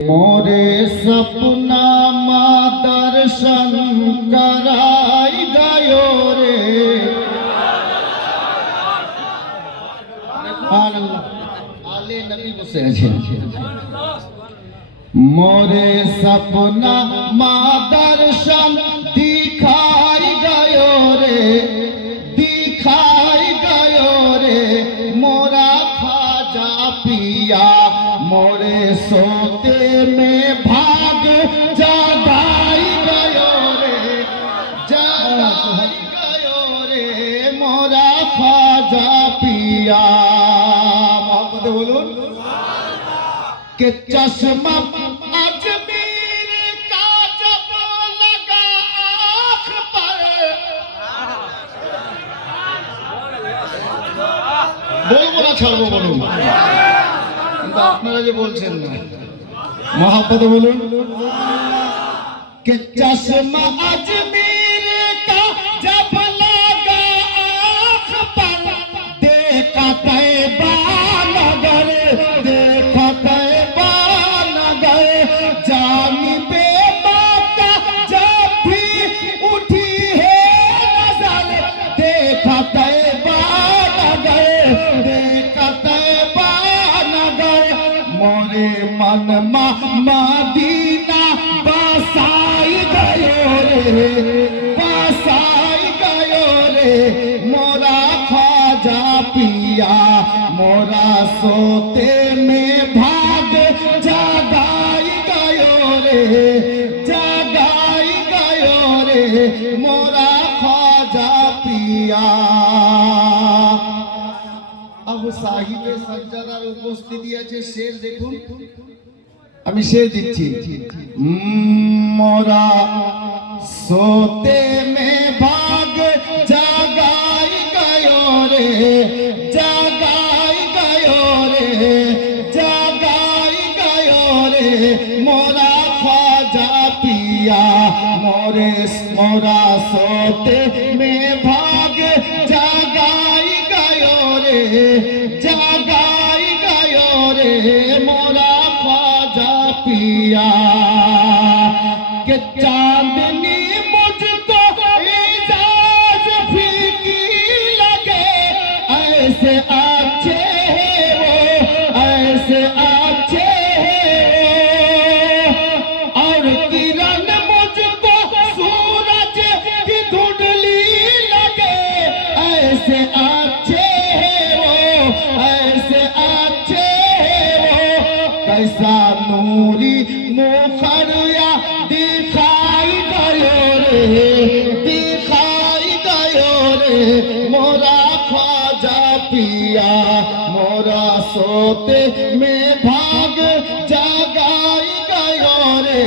मोरे सपना माँ दर्शन कराई गयो रे। आले नबी बसे मोरे सपना माँ दर्शन दिखाई गयो रे, दिखाई गयो रे। मोरा खाजा पिया मोरे सोते में भाग जगाई गयो रे, जगाई गयो रे। मोरा खाजा पिया मोहम्मद बोलून के चश्मा अजमेर का जब लगा आँख पर। बोलबो ना ছাড়বো বলুন, কিন্তু আপনারা যে বলছেন না मोहब्बत बोलून के चश्मा अजमेर का जब लगा आँख पर। देखा तैबा नगर, देखा तैबा नगर। जानिबे मक्का जब भी उठी है नजर। देखा तैबा नगर, देखा तैबा नगर। मोरे मन मदीना बसाई गयो रे, बसाई गयो रे। मोरा ख्वाजा पिया मोरा सोते में भाग जगाई गयो रे, जगाई गयो रे। मोरा ख्वाजा पिया। अब साहिबे सज्जादार उपस्थिति আছে शेर দেখুন, আমি शेर দিচ্ছি। मोरा सोते में भाग जगाई गयो रे, जगाई गयो रे, जगाई गयो रे। मोरा ख्वाजा पिया मोरे मोरा सोते में भाग जगाई गयो रे, जगाई गयो रे। मोरा ख्वाजा पिया के चांदनी मुझको इजाज फीकी लगे। ऐसे अच्छे हैं वो, ऐसे अच्छे हैं वो। और किरण मुझको सूरज की धुंधली लगे। ऐसे अच्छे हैं वो, ऐसे अच्छे हैं वो। कैसा नूरी मुखरिया दिखाई गयो रे, दिखाई गयो रे। मोरा ख्वाजा पिया मोरा सोते में भाग जगाई गयो रे।